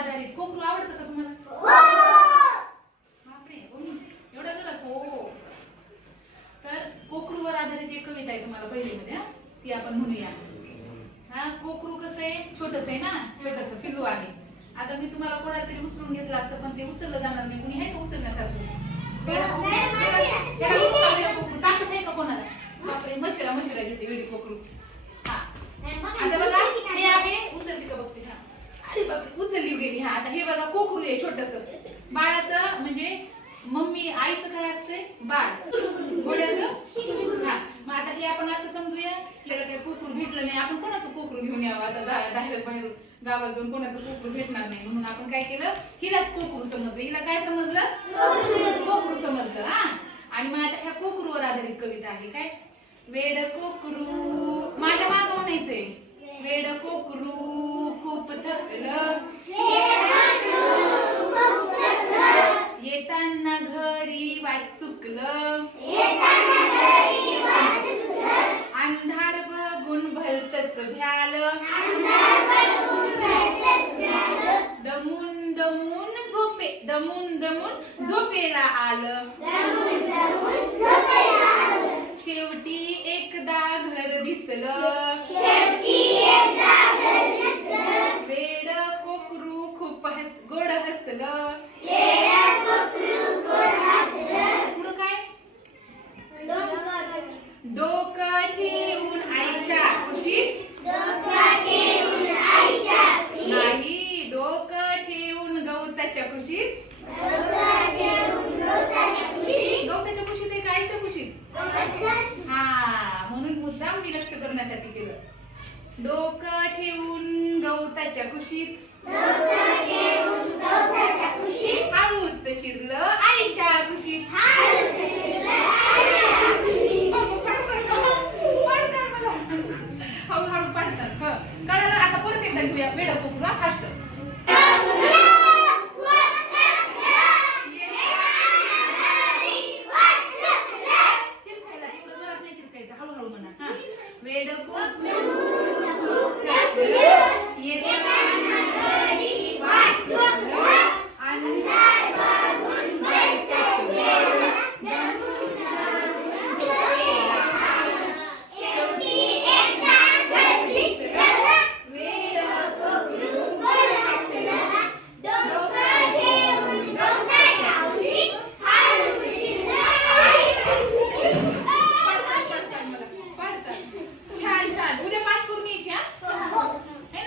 आधारित. कोकरू आवडतं का तुम्हाला? बापरे एवढा जोरात हो. तर कोकरूवर आधारित एक कविता आहे तुम्हाला पहिलीमध्ये ती आपण म्हणूया. हा? कोकरू कसं आहे? छोटस आहे ना? छोटस फिलू आहे. आता मी तुम्हाला कोणाला तरी उचलून घेतलं असतं पण ते उचललं जाणार नाही. कुणी आहे का उचलण्यासारखं? टाकत आहे का कोणाला? बापरे मशीला मशीला घेते वेळी कोकरू. उचलली गेली हा आता हे बघा कोकरू आहे छोटस. बाळाचं म्हणजे मम्मी आईचं काय असतंय? बाळ. घोड्याचं हा. मग आता हे आपण असं समजूया. की काही कोकरू भेटलं नाही. आपण कोणाचं कोकरू घेऊन यावं आता डायरेक्ट बाहेर गावात जाऊन कोणाचं कोकरू भेटणार नाही. म्हणून आपण काय केलं? हिलाच कोकरू समजलं. हिला काय समजलं? कोकरू समजलं हा. आणि मग आता ह्या कोकरूवर आधारित कविता आहे. काय? वेड कोकरू माझ्या मागं म्हणायचंय. वेड कोकरू चुकलं अंधार बघून भलतच भ्याल दमून दमून झोपे दमून दमून झोपेला आलं. शेवटी एकदा घर दिसलं. गवताच्या कुशीत? गवताच्या कुशीत. आहे का आईच्या कुशीत? हा म्हणून मुद्दाम मी लक्ष करण्यासाठी केलं. डोकं ठेवून गवताच्या कुशीत. हळूच शिरलं आईच्या कुशीत. हळूहळू पाडतात. कळालं? आता परत एकदा घेऊया. वेळ कोकरू फास्ट. వేడుకు.